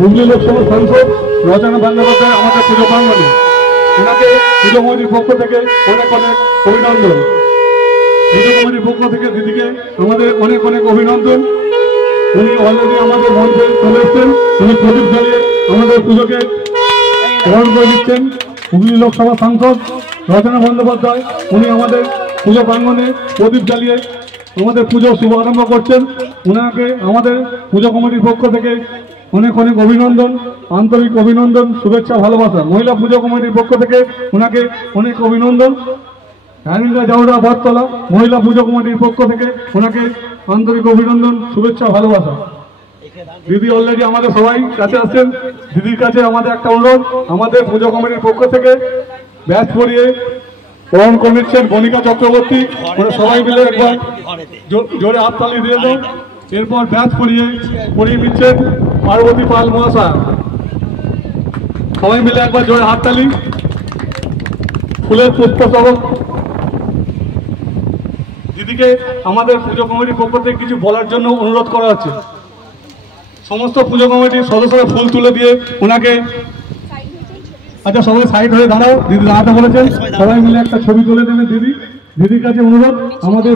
হুগলি লোকসভা সাংসদ রচনা বন্দ্যোপাধ্যায় আমাদের পুজো প্রাঙ্গণে, ওনাকে পুজো কমিটির পক্ষ থেকে অনেক অনেক অভিনন্দন। পুজো কমিটির পক্ষ থেকে দিদিকে আমাদের অনেক অনেক অভিনন্দন। উনি অলরেডি আমাদের মঞ্চে চলে এসছেন, উনি প্রদীপ জ্বালিয়ে আমাদের পুজোকে গ্রহণ করে দিচ্ছেন। হুগলি লোকসভা সাংসদ রচনা বন্দ্যোপাধ্যায় উনি আমাদের পুজো প্রাঙ্গণে প্রদীপ জ্বালিয়ে আমাদের পুজো শুভ আরম্ভ করছেন। ওনাকে আমাদের পুজো কমিটির পক্ষ থেকে অনেক অনেক অভিনন্দন, আন্তরিক অভিনন্দন, শুভেচ্ছা, ভালোবাসা। মহিলা পুজো কমিটির পক্ষ থেকে ওনাকে অনেক অভিনন্দন। হ্যারিঙ্গা জাউরা বটতলা মহিলা পুজো কমিটির পক্ষ থেকে ওনাকে আন্তরিক অভিনন্দন, শুভেচ্ছা, ভালোবাসা। দিদি অলরেডি আমাদের সবাই কাছে আসছেন। দিদির কাছে আমাদের একটা অনুরোধ, আমাদের পুজো কমিটির পক্ষ থেকে ব্যাচ পরিয়ে গ্রহণ করে নিচ্ছেন বনিকা চক্রবর্তী। ওরা সবাই মিলে একবার জোরে হাততালি দিয়ে দাও। এরপর ব্যাচ পরিয়ে নিচ্ছেন পার্বতী পাল মহাশয়। সবাই মিলে একবার জোরে হাততালি, ফুলের পুষ্প সহ। দিদিকে আমাদের পুজো কমিটির পক্ষ থেকে কিছু বলার জন্য অনুরোধ করা হচ্ছে। সমস্ত পুজো কমিটির সদস্যরা ফুল তুলে দিয়ে ওনাকে, আচ্ছা সবাই সাইড হয়ে দাঁড়াও, দিদি দাঁড়াতে বলেছেন, সবাই মিলে একটা ছবি তুলে দেবে। দিদির কাছে অনুরোধ আমাদের